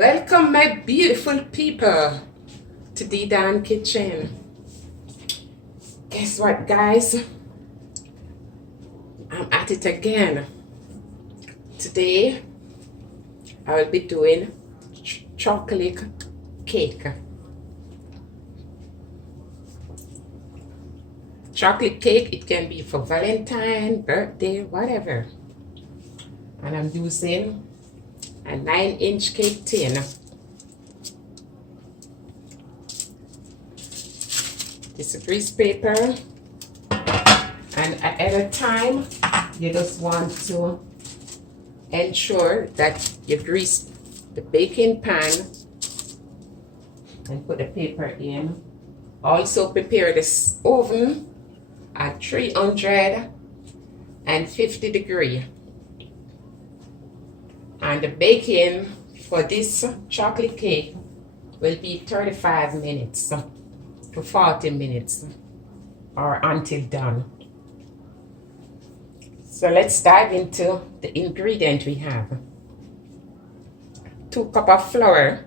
Welcome my beautiful people to the Dan Kitchen. Guess what, guys? I'm at it again. Today I will be doing chocolate cake. Chocolate cake, it can be for Valentine, birthday, whatever. And I'm using a 9-inch cake tin. This is grease paper, and at a time you just want to ensure that you grease the baking pan and put the paper in. Also prepare this oven at 350 degrees. And the baking for this chocolate cake will be 35 minutes to 40 minutes or until done. So let's dive into the ingredient we have. 2 cups of flour,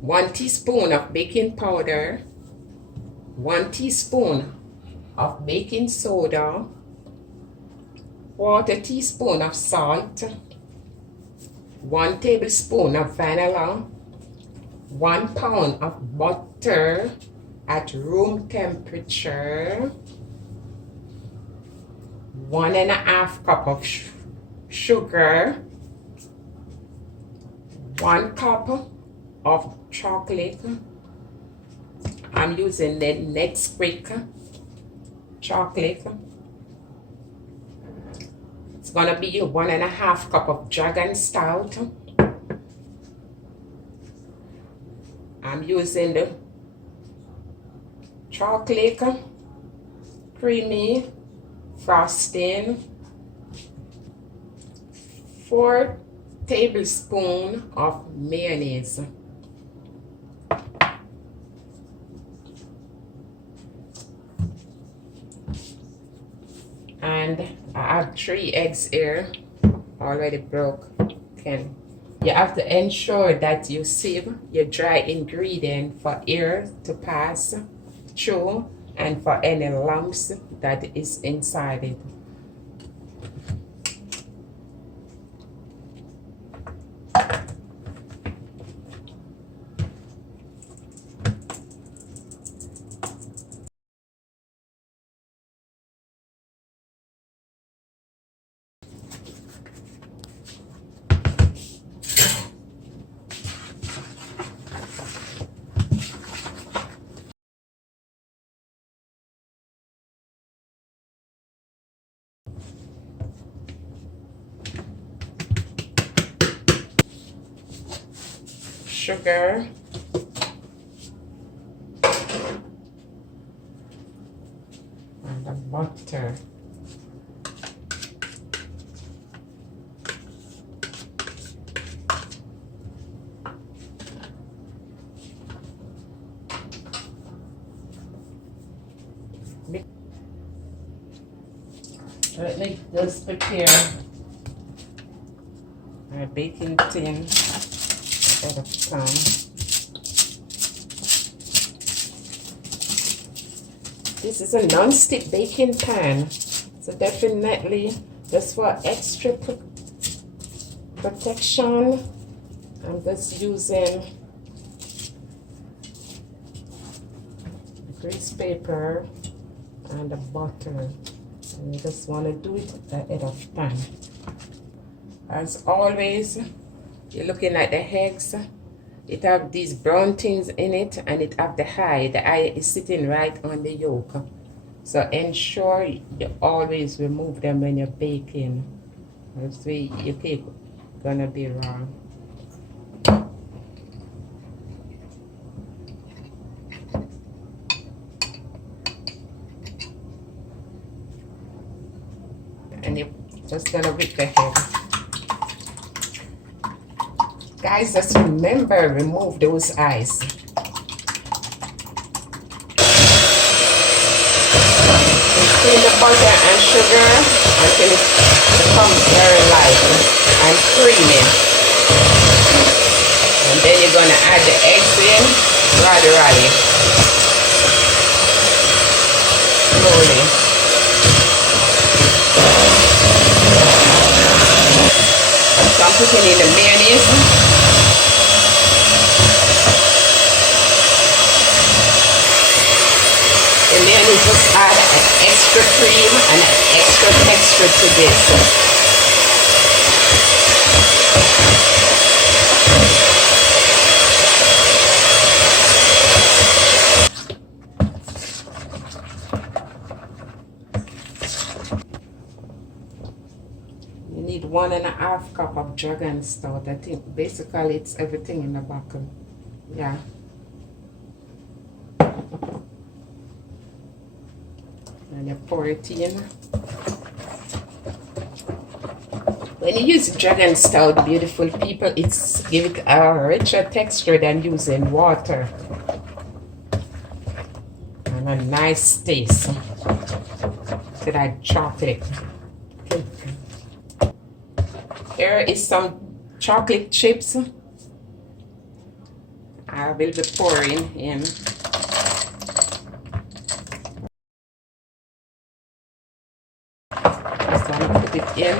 1 teaspoon of baking powder, 1 teaspoon of baking soda, 1/4 teaspoon of salt, 1 tablespoon of vanilla, 1 pound of butter at room temperature, 1.5 cup of sugar, 1 cup of chocolate. I'm using the Nesquik chocolate. It's gonna be 1.5 cup of dragon stout. I'm using the chocolate creamy frosting, 4 tablespoons of mayonnaise. And I have 3 eggs here, already broken. You have to ensure that you sieve your dry ingredient for air to pass through and for any lumps that is inside it. Sugar, and the butter. Let me just prepare my baking tin at a time. This is a non-stick baking pan, so definitely just for extra protection, I'm just using grease paper and the butter. And you just want to do it ahead of time. As always, you're looking at the eggs. It have these brown things in it, and it have the eye. The eye is sitting right on the yolk. So ensure you always remove them when you're baking. Else your cake gonna be raw. And you're just gonna whip the egg. Guys, just remember, remove those eyes. Clean the butter and sugar until it becomes very light and creamy. add the eggs in. Rally. Slowly. So I'm putting in the mayonnaise. The mayonnaise just add an extra cream and an extra texture to this. You need 1.5 cup of dragon stout. I think basically it's everything in the bottle. Yeah. And you pour it in. When you use dragon stout, beautiful people, it's give it a richer texture than using water. And a nice taste to that chocolate. Here is some chocolate chips. I will be pouring in. Just want to put it in.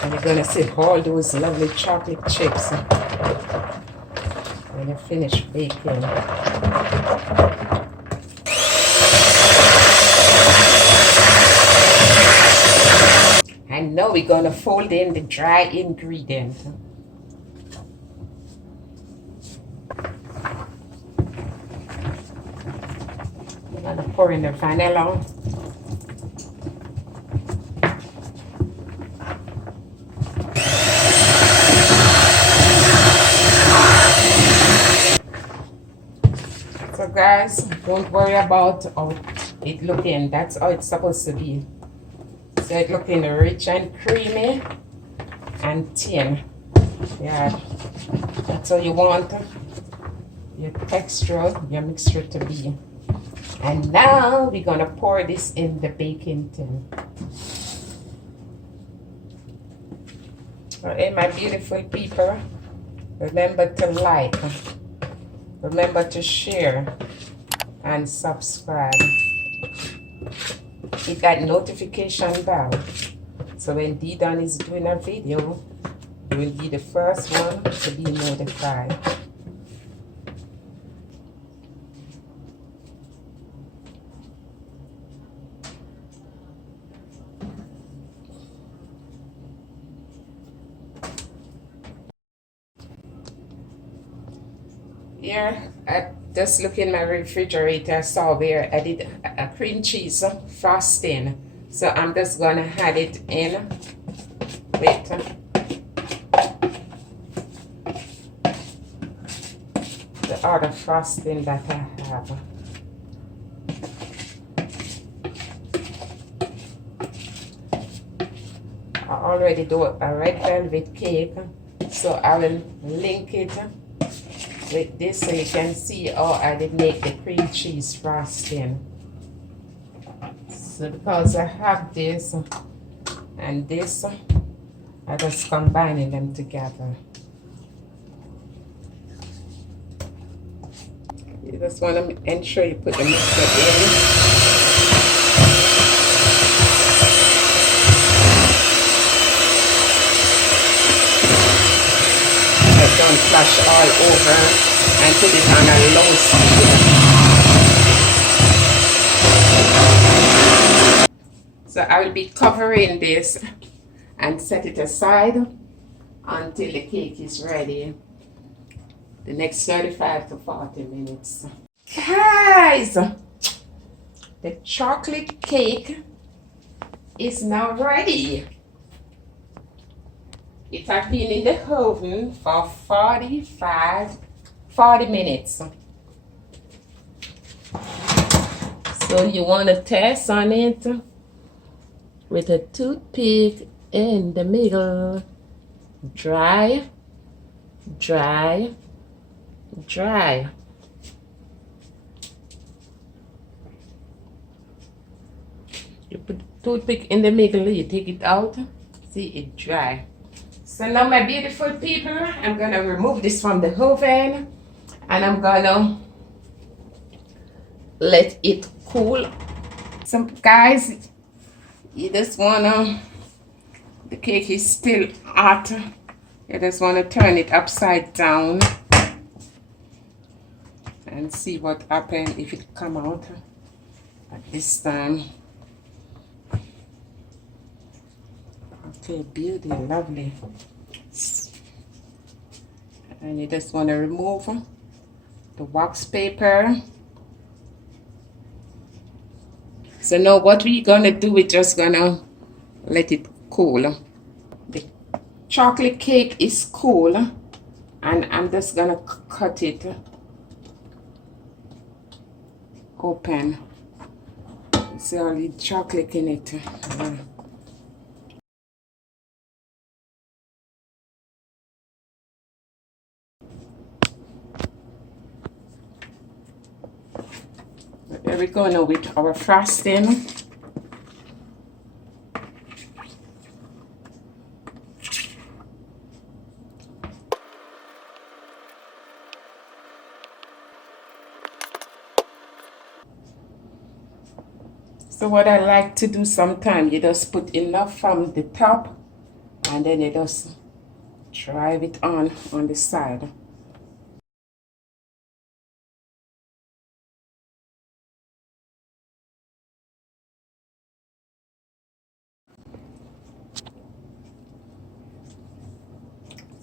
And you're going to see all those lovely chocolate chips when you finish baking. And now we're going to fold in the dry ingredient. We're going to pour in the vanilla. So guys, don't worry about how it looking. That's how it's supposed to be. So it's looking rich and creamy and thin. Yeah, that's how you want your texture, your mixture to be. And now we're gonna pour this in the baking tin. Hey, my beautiful people, remember to like, remember to share and subscribe. Hit that notification bell so when Didan is doing a video, you will be the first one to be notified. Here, I just look in my refrigerator, I saw where I did a cream cheese frosting. So I'm just gonna add it in with the other frosting that I have. I already do a red velvet cake, so I will link it with this so you can see how I did make the cream cheese frosting. So because I have this and this, I just combining them together. You just want to ensure you put the mixture in. Don't flash all over and put it on a low speed. So I will be covering this and set it aside until the cake is ready. The next 35 to 40 minutes. Guys, the chocolate cake is now ready. It has been in the oven for 40 minutes. So you want to test on it with a toothpick in the middle. Dry, dry, dry. You put the toothpick in the middle, you take it out, see it dry. So now my beautiful people, I'm gonna remove this from the oven and I'm gonna let it cool. So guys, you just wanna, the cake is still hot. You just wanna turn it upside down and see what happens if it come out at this time. Okay, beauty, lovely. And you just want to remove the wax paper. So now what we're gonna do, we're just gonna let it cool. The chocolate cake is cool, and I'm just gonna cut it open. See all the chocolate in it. There we go now with our frosting. So what I like to do sometimes, you just put enough from the top and then you just drive it on the side.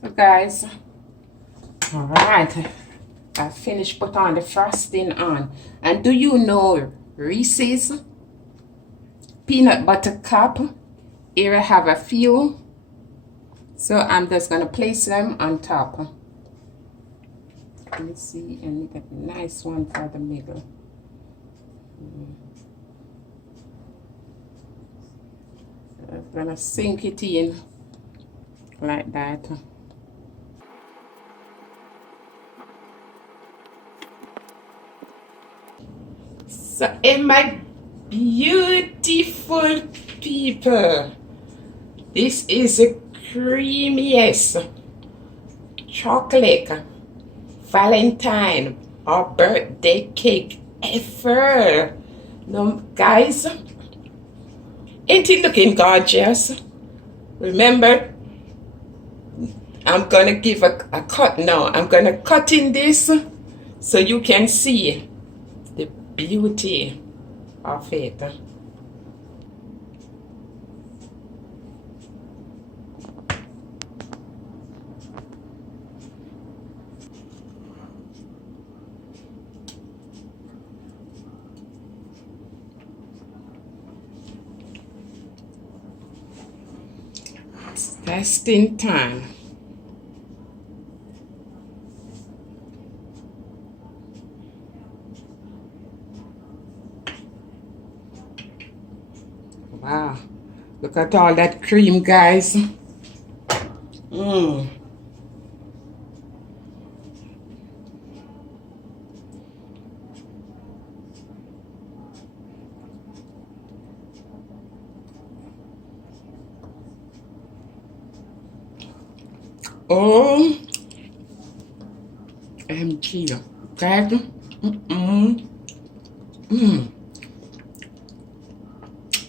So guys, all right, I finished put on the frosting on. And do you know Reese's peanut butter cup? Here I have a few. So I'm just gonna place them on top. Let me see, and get a nice one for the middle. I'm gonna sink it in like that. So, in my beautiful people, this is the creamiest chocolate Valentine or birthday cake ever. Now, guys, ain't it looking gorgeous? Remember, I'm gonna give a cut now. I'm gonna cut in this so you can see the beauty of it. It's testing time. Wow, look at all that cream, guys. OMG, guys.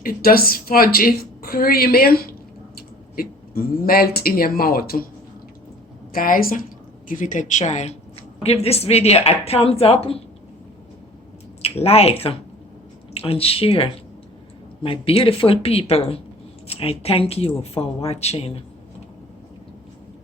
It does fudgy, creamy. It melt in your mouth. Guys, give it a try. Give this video a thumbs up, like, and share. My beautiful people, I thank you for watching.